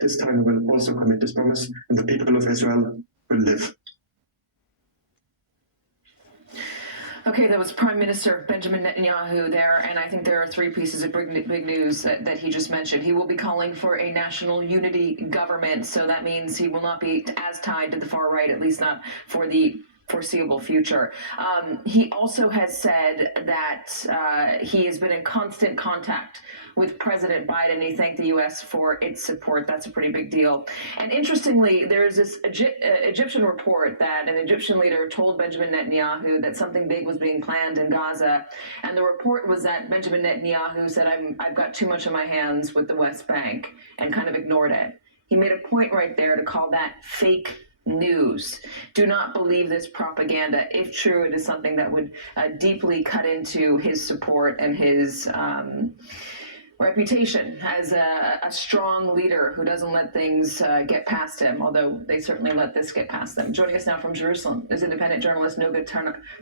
This time we will also commit this promise, and the people of Israel will live. Okay, that was Prime Minister Benjamin Netanyahu there, and I think there are three pieces of big news that he just mentioned. He will be calling for a national unity government, so that means he will not be as tied to the far right, at least not for the foreseeable future. He also has said that he has been in constant contact with President Biden. He thanked the U.S. for its support. That's a pretty big deal. And interestingly, there's this Egyptian report that an Egyptian leader told Benjamin Netanyahu that something big was being planned in Gaza. And the report was that Benjamin Netanyahu said, I've got too much on my hands with the West Bank, and kind of ignored it. He made a point right there to call that fake news. Do not believe this propaganda. If true, it is something that would deeply cut into his support and his reputation as a strong leader who doesn't let things get past him, although they certainly let this get past them. Joining us now from Jerusalem is independent journalist Noga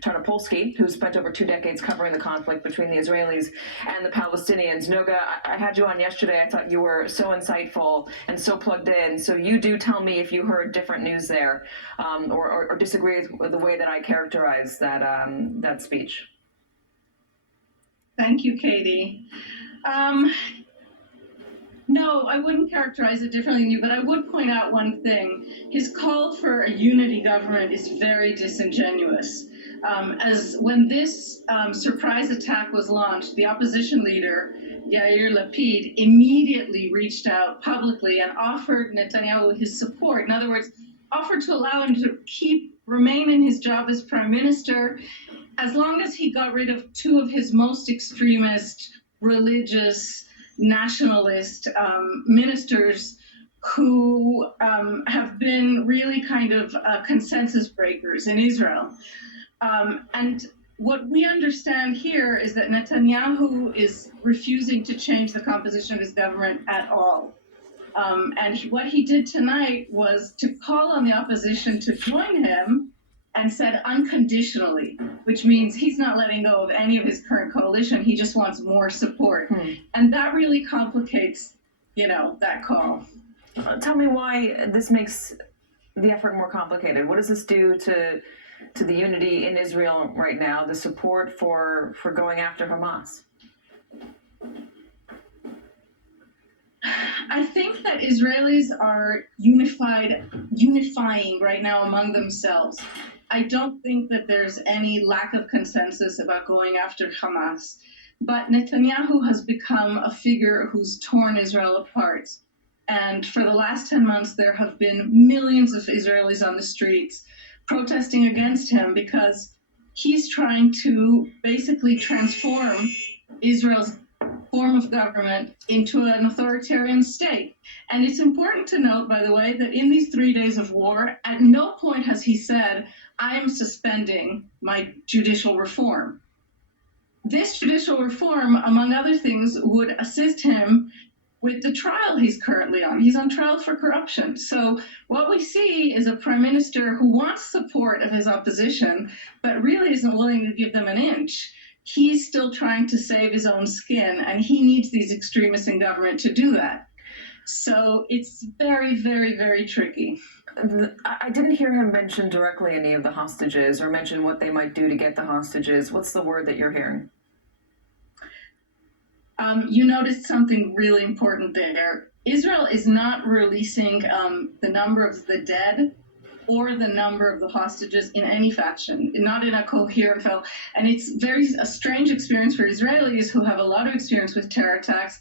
Tarnopolsky, who spent over 2 decades covering the conflict between the Israelis and the Palestinians. Noga, I had you on yesterday. I thought you were so insightful and so plugged in. So you do tell me if you heard different news there, or disagree with the way that I characterized that speech. Thank you, Katie. No, I wouldn't characterize it differently than you, but I would point out one thing. His call for a unity government is very disingenuous. As when this surprise attack was launched, the opposition leader, Yair Lapid, immediately reached out publicly and offered Netanyahu his support. In other words, offered to allow him to remain in his job as prime minister as long as he got rid of two of his most extremist, religious, nationalist ministers who have been really kind of consensus breakers in Israel. And what we understand here is that Netanyahu is refusing to change the composition of his government at all. And what he did tonight was to call on the opposition to join him, and said unconditionally, which means he's not letting go of any of his current coalition. He just wants more support. And that really complicates, that call. Tell me why this makes the effort more complicated. What does this do to the unity in Israel right now, the support for going after Hamas? I think that Israelis are unifying right now among themselves. I don't think that there's any lack of consensus about going after Hamas, but Netanyahu has become a figure who's torn Israel apart. And for the last 10 months, there have been millions of Israelis on the streets protesting against him because he's trying to basically transform Israel's form of government into an authoritarian state. And it's important to note, by the way, that in these 3 days of war, at no point has he said, I am suspending my judicial reform. This judicial reform, among other things, would assist him with the trial he's currently on. He's on trial for corruption. So what we see is a prime minister who wants support of his opposition, but really isn't willing to give them an inch. He's still trying to save his own skin, and he needs these extremists in government to do that. So it's very, very, very tricky. I didn't hear him mention directly any of the hostages or mention what they might do to get the hostages. What's the word that you're hearing? You noticed something really important there. Israel is not releasing the number of the dead or the number of the hostages in any fashion, not in a coherent fashion. And it's a strange experience for Israelis who have a lot of experience with terror attacks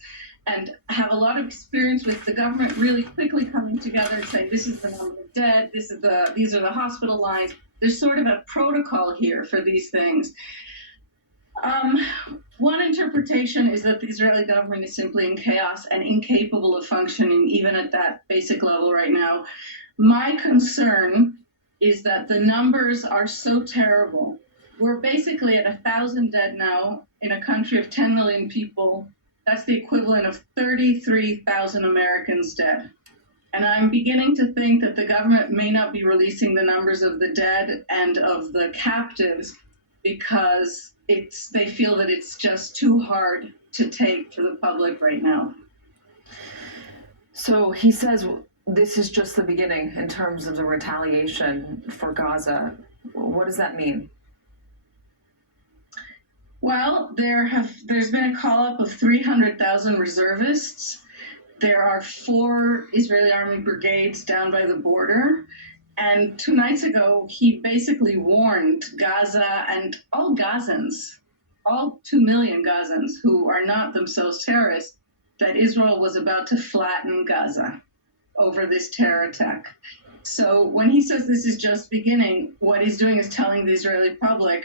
and have a lot of experience with the government really quickly coming together and saying, this is the number of dead, these are the hospital lines. There's sort of a protocol here for these things. One interpretation is that the Israeli government is simply in chaos and incapable of functioning even at that basic level right now. My concern is that the numbers are so terrible. We're basically at 1,000 dead now in a country of 10 million people. That's the equivalent of 33,000 Americans dead. And I'm beginning to think that the government may not be releasing the numbers of the dead and of the captives because they feel that it's just too hard to take for the public right now. So he says this is just the beginning in terms of the retaliation for Gaza. What does that mean? Well, there's been a call up of 300,000 reservists. There are 4 Israeli army brigades down by the border. And 2 nights ago, he basically warned Gaza and all Gazans, all 2 million Gazans who are not themselves terrorists, that Israel was about to flatten Gaza over this terror attack. So when he says this is just beginning, what he's doing is telling the Israeli public,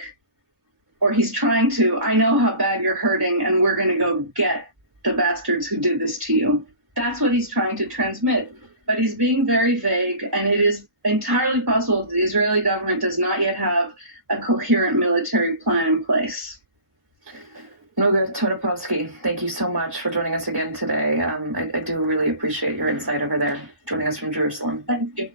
or he's trying to, I know how bad you're hurting, and we're going to go get the bastards who did this to you. That's what he's trying to transmit. But he's being very vague, and it is entirely possible that the Israeli government does not yet have a coherent military plan in place. Noga Tarnopolsky, thank you so much for joining us again today. I do really appreciate your insight over there, joining us from Jerusalem. Thank you.